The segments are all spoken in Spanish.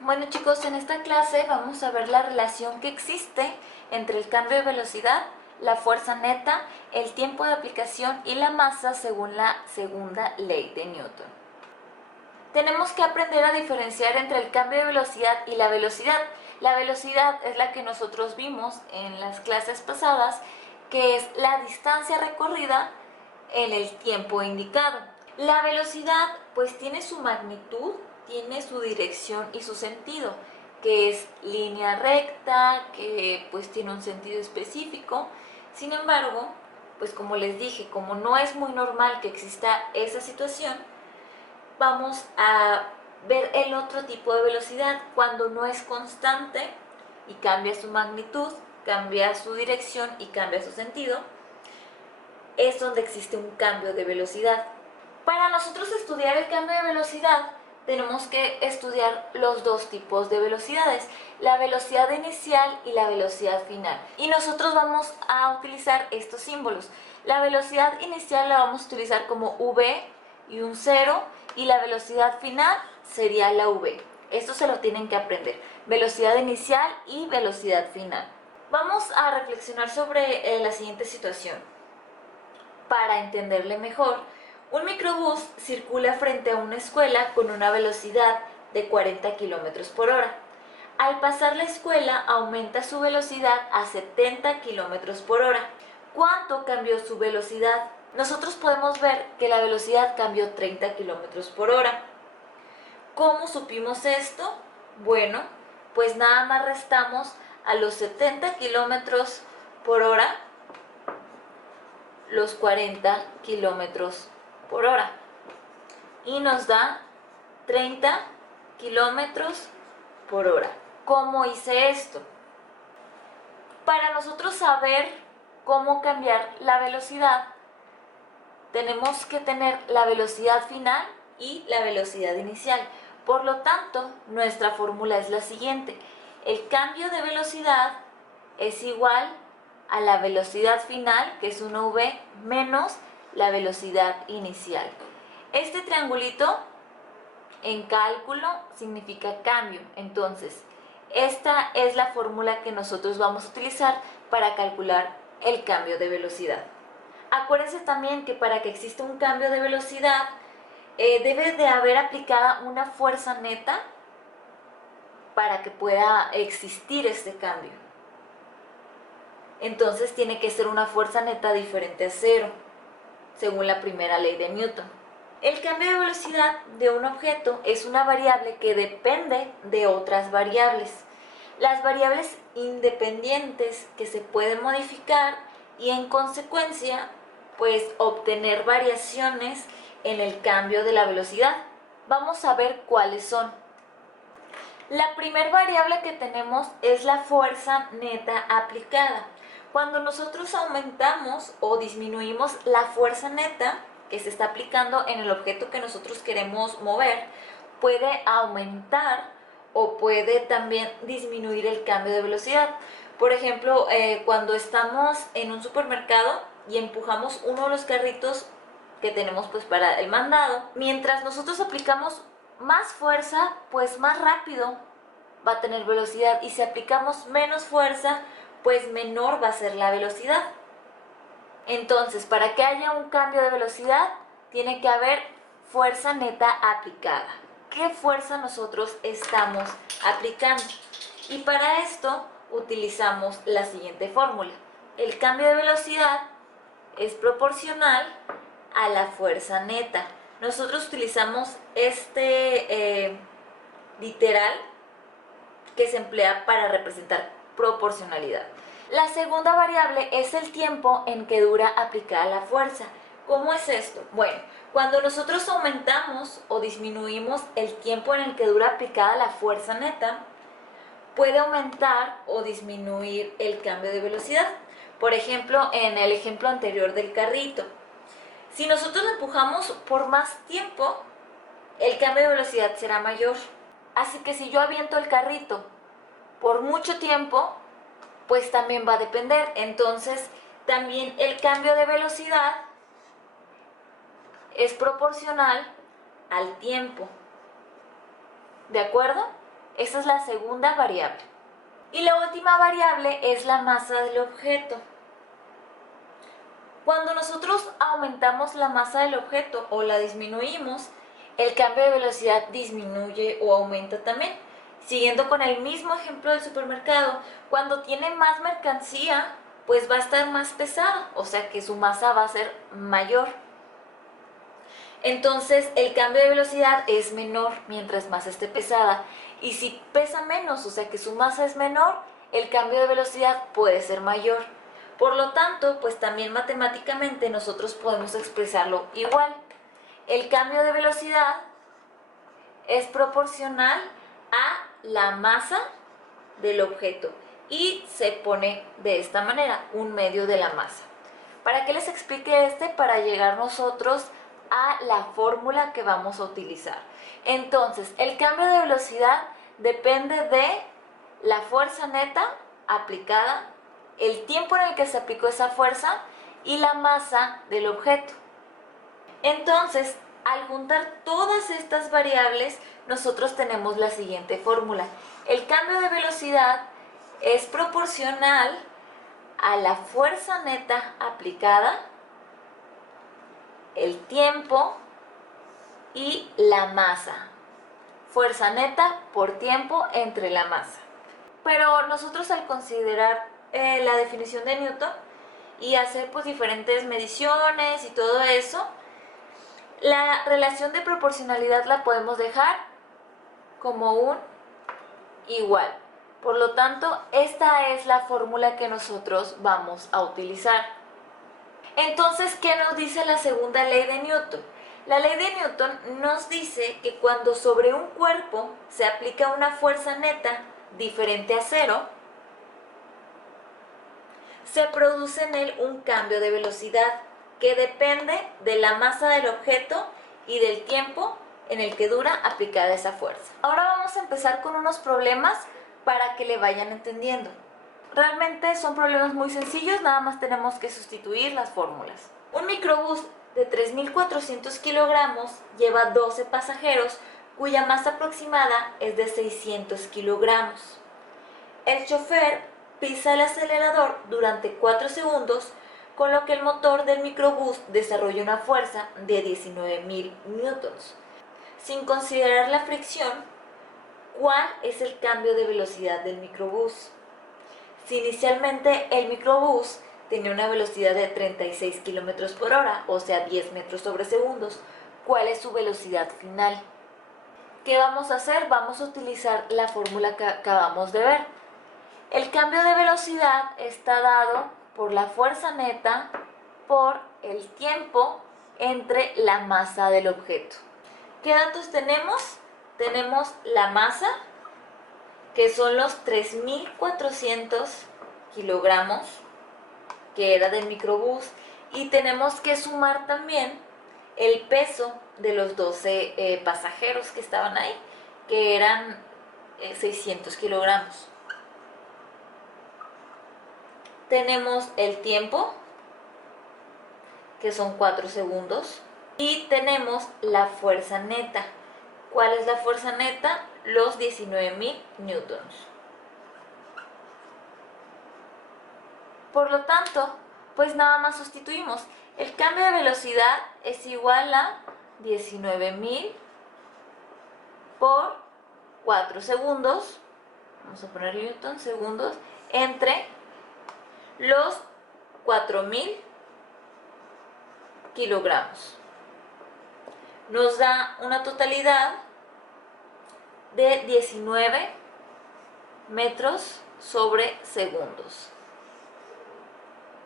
Bueno chicos, en esta clase vamos a ver la relación que existe entre el cambio de velocidad, la fuerza neta, el tiempo de aplicación y la masa según la segunda ley de Newton. Tenemos que aprender a diferenciar entre el cambio de velocidad y la velocidad. La velocidad es la que nosotros vimos en las clases pasadas, que es la distancia recorrida en el tiempo indicado. La velocidad pues tiene su magnitud, tiene su dirección y su sentido, que es línea recta, que pues tiene un sentido específico. Sin embargo, pues como les dije, como no es muy normal que exista esa situación, vamos a ver el otro tipo de velocidad cuando no es constante y cambia su magnitud, cambia su dirección y cambia su sentido. Es donde existe un cambio de velocidad. Para nosotros estudiar el cambio de velocidad tenemos que estudiar los dos tipos de velocidades, la velocidad inicial y la velocidad final. Y nosotros vamos a utilizar estos símbolos. La velocidad inicial la vamos a utilizar como v y un 0, y la velocidad final sería la v. Esto se lo tienen que aprender, velocidad inicial y velocidad final. Vamos a reflexionar sobre la siguiente situación. Para entenderle mejor, un microbús circula frente a una escuela con una velocidad de 40 km por hora. Al pasar la escuela aumenta su velocidad a 70 km por hora. ¿Cuánto cambió su velocidad? Nosotros podemos ver que la velocidad cambió 30 km por hora. ¿Cómo supimos esto? Bueno, pues nada más restamos a los 70 km por hora los 40 km por hora y nos da 30 km por hora. ¿Cómo hice esto? Para nosotros saber cómo cambiar la velocidad, tenemos que tener la velocidad final y la velocidad inicial. Por lo tanto, nuestra fórmula es la siguiente: el cambio de velocidad es igual a la velocidad final, que es 1v, menos la velocidad inicial. Este triangulito en cálculo significa cambio. Entonces, esta es la fórmula que nosotros vamos a utilizar para calcular el cambio de velocidad. Acuérdense también que para que exista un cambio de velocidad, debe de haber aplicada una fuerza neta para que pueda existir este cambio. Entonces tiene que ser una fuerza neta diferente a cero, según la primera ley de Newton. El cambio de velocidad de un objeto es una variable que depende de otras variables. Las variables independientes que se pueden modificar y en consecuencia, pues obtener variaciones en el cambio de la velocidad. Vamos a ver cuáles son. La primera variable que tenemos es la fuerza neta aplicada. Cuando nosotros aumentamos o disminuimos la fuerza neta que se está aplicando en el objeto que nosotros queremos mover, puede aumentar o puede también disminuir el cambio de velocidad. Por ejemplo, cuando estamos en un supermercado y empujamos uno de los carritos que tenemos pues para el mandado, mientras nosotros aplicamos más fuerza, pues más rápido va a tener velocidad, y si aplicamos menos fuerza, pues menor va a ser la velocidad. Entonces, para que haya un cambio de velocidad, tiene que haber fuerza neta aplicada. ¿Qué fuerza nosotros estamos aplicando? Y para esto utilizamos la siguiente fórmula. El cambio de velocidad es proporcional a la fuerza neta. Nosotros utilizamos este literal que se emplea para representar proporcionalidad. La segunda variable es el tiempo en que dura aplicada la fuerza. ¿Cómo es esto? Bueno, cuando nosotros aumentamos o disminuimos el tiempo en el que dura aplicada la fuerza neta, puede aumentar o disminuir el cambio de velocidad. Por ejemplo, en el ejemplo anterior del carrito, si nosotros lo empujamos por más tiempo, el cambio de velocidad será mayor. Así que si yo aviento el carrito por mucho tiempo, pues también va a depender. Entonces, también el cambio de velocidad es proporcional al tiempo. ¿De acuerdo? Esa es la segunda variable. Y la última variable es la masa del objeto. Cuando nosotros aumentamos la masa del objeto o la disminuimos, el cambio de velocidad disminuye o aumenta también. Siguiendo con el mismo ejemplo del supermercado, cuando tiene más mercancía, pues va a estar más pesado, o sea que su masa va a ser mayor. Entonces el cambio de velocidad es menor mientras más esté pesada. Y si pesa menos, o sea que su masa es menor, el cambio de velocidad puede ser mayor. Por lo tanto, pues también matemáticamente nosotros podemos expresarlo igual. El cambio de velocidad es proporcional a la masa del objeto y se pone de esta manera, 1/2 de la masa. ¿Para qué les explique Para llegar nosotros a la fórmula que vamos a utilizar. Entonces, el cambio de velocidad depende de la fuerza neta aplicada, el tiempo en el que se aplicó esa fuerza y la masa del objeto. Entonces, al juntar todas estas variables, nosotros tenemos la siguiente fórmula. El cambio de velocidad es proporcional a la fuerza neta aplicada, el tiempo y la masa. Fuerza neta por tiempo entre la masa. Pero nosotros al considerar la definición de Newton y hacer pues diferentes mediciones y todo eso, la relación de proporcionalidad la podemos dejar como un igual. Por lo tanto, esta es la fórmula que nosotros vamos a utilizar. Entonces, ¿qué nos dice la segunda ley de Newton? La ley de Newton nos dice que cuando sobre un cuerpo se aplica una fuerza neta diferente a cero, se produce en él un cambio de velocidad que depende de la masa del objeto y del tiempo en el que dura aplicada esa fuerza. Ahora vamos a empezar con unos problemas para que le vayan entendiendo. Realmente son problemas muy sencillos, nada más tenemos que sustituir las fórmulas. Un microbús de 3.400 kilogramos lleva 12 pasajeros cuya masa aproximada es de 600 kilogramos. El chofer pisa el acelerador durante 4 segundos, con lo que el motor del microbús desarrolla una fuerza de 19.000 newtons. Sin considerar la fricción, ¿cuál es el cambio de velocidad del microbús? Si inicialmente el microbús tenía una velocidad de 36 km por hora, o sea 10 metros sobre segundos, ¿cuál es su velocidad final? ¿Qué vamos a hacer? Vamos a utilizar la fórmula que acabamos de ver. El cambio de velocidad está dado por la fuerza neta por el tiempo entre la masa del objeto. ¿Qué datos tenemos? Tenemos la masa, que son los 3.400 kilogramos, que era del microbús, y tenemos que sumar también el peso de los 12 pasajeros que estaban ahí, que eran 600 kilogramos. Tenemos el tiempo, que son 4 segundos, y tenemos la fuerza neta. ¿Cuál es la fuerza neta? Los 19.000 newtons. Por lo tanto, pues nada más sustituimos. El cambio de velocidad es igual a 19.000 por 4 segundos, vamos a poner newton, segundos, entre los 4.000 kilogramos. Nos da una totalidad de 19 metros sobre segundos.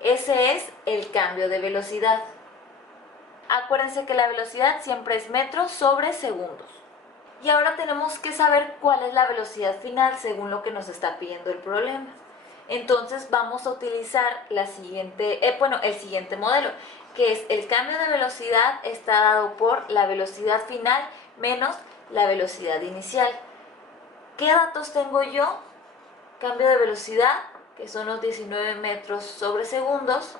Ese es el cambio de velocidad. Acuérdense que la velocidad siempre es metros sobre segundos. Y ahora tenemos que saber cuál es la velocidad final según lo que nos está pidiendo el problema. Entonces vamos a utilizar el siguiente modelo, que es el cambio de velocidad está dado por la velocidad final menos la velocidad inicial. ¿Qué datos tengo yo? Cambio de velocidad, que son los 19 metros sobre segundos.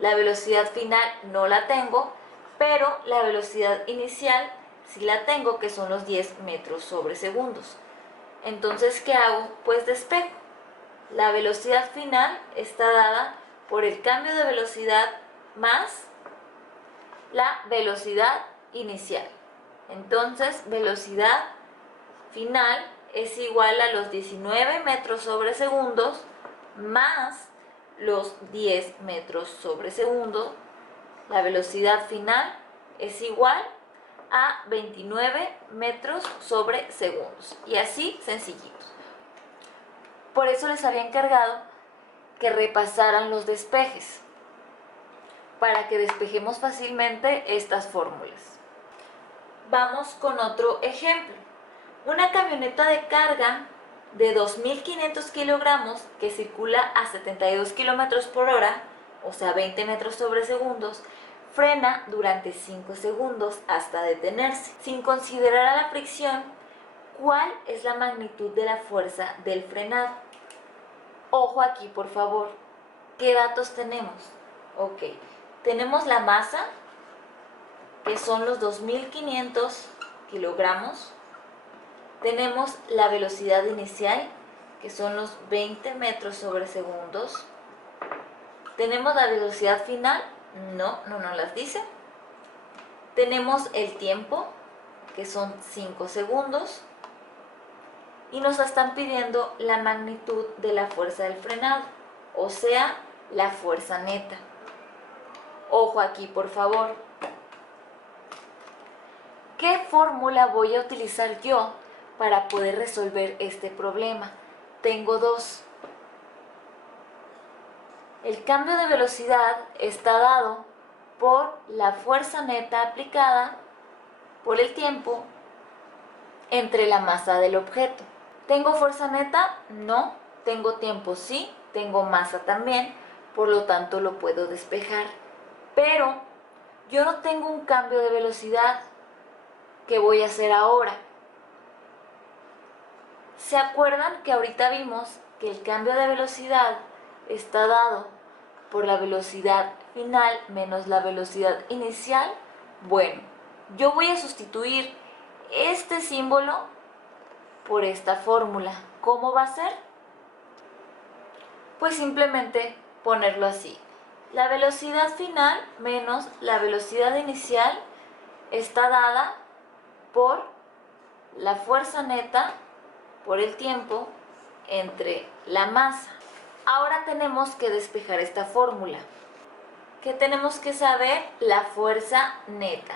La velocidad final no la tengo, pero la velocidad inicial sí la tengo, que son los 10 metros sobre segundos. Entonces, ¿qué hago? Pues despejo. La velocidad final está dada por el cambio de velocidad más la velocidad inicial. Entonces, velocidad final es igual a los 19 metros sobre segundos más los 10 metros sobre segundo. La velocidad final es igual a 29 metros sobre segundos. Y así sencillitos. Por eso les había encargado que repasaran los despejes, para que despejemos fácilmente estas fórmulas. Vamos con otro ejemplo. Una camioneta de carga de 2.500 kilogramos que circula a 72 kilómetros por hora, o sea 20 metros sobre segundos, frena durante 5 segundos hasta detenerse. Sin considerar a la fricción, ¿cuál es la magnitud de la fuerza del frenado? Ojo aquí, por favor. ¿Qué datos tenemos? Ok, tenemos la masa, que son los 2.500 kilogramos. Tenemos la velocidad inicial, que son los 20 metros sobre segundos. ¿Tenemos la velocidad final? No nos las dice. Tenemos el tiempo, que son 5 segundos. Y nos están pidiendo la magnitud de la fuerza del frenado, o sea, la fuerza neta. Ojo aquí, por favor. ¿Qué fórmula voy a utilizar yo para poder resolver este problema? Tengo dos. El cambio de velocidad está dado por la fuerza neta aplicada por el tiempo entre la masa del objeto. ¿Tengo fuerza neta? No. ¿Tengo tiempo? Sí. Tengo masa también, por lo tanto lo puedo despejar. Pero yo no tengo un cambio de velocidad. ¿Qué voy a hacer ahora? ¿Se acuerdan que ahorita vimos que el cambio de velocidad está dado por la velocidad final menos la velocidad inicial? Bueno, yo voy a sustituir este símbolo por esta fórmula. ¿Cómo va a ser? Pues simplemente ponerlo así. La velocidad final menos la velocidad inicial está dada por la fuerza neta por el tiempo entre la masa. Ahora tenemos que despejar esta fórmula. ¿Qué tenemos que saber? La fuerza neta.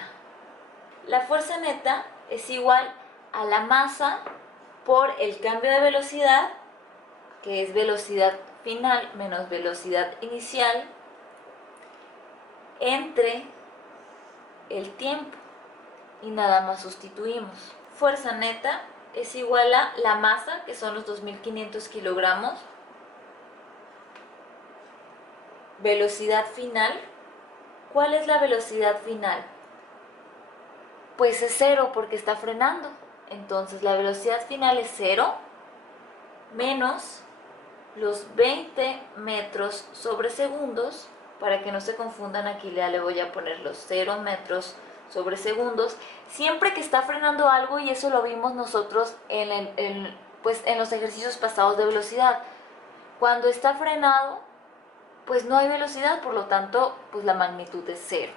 La fuerza neta es igual a la masa por el cambio de velocidad, que es velocidad final menos velocidad inicial, entre el tiempo. Y nada más sustituimos. Fuerza neta es igual a la masa, que son los 2.500 kilogramos. Velocidad final. ¿Cuál es la velocidad final? Pues es 0 porque está frenando. Entonces la velocidad final es 0 menos los 20 metros sobre segundos. Para que no se confundan, aquí ya le voy a poner los 0 metros sobre segundos. Siempre que está frenando algo, y eso lo vimos nosotros en los ejercicios pasados de velocidad. Cuando está frenado, pues no hay velocidad, por lo tanto, pues la magnitud es 0.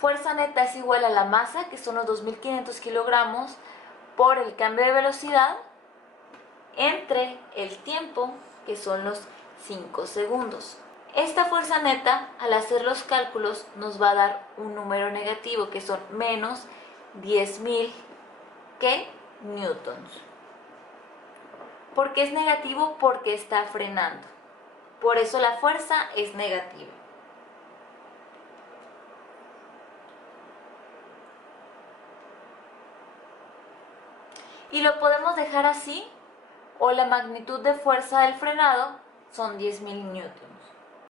Fuerza neta es igual a la masa, que son los 2.500 kilogramos, por el cambio de velocidad entre el tiempo, que son los 5 segundos. Esta fuerza neta, al hacer los cálculos, nos va a dar un número negativo, que son menos 10.000 newtons. ¿Por qué es negativo? Porque está frenando. Por eso la fuerza es negativa. Y lo podemos dejar así, o la magnitud de fuerza del frenado son 10.000 newtons.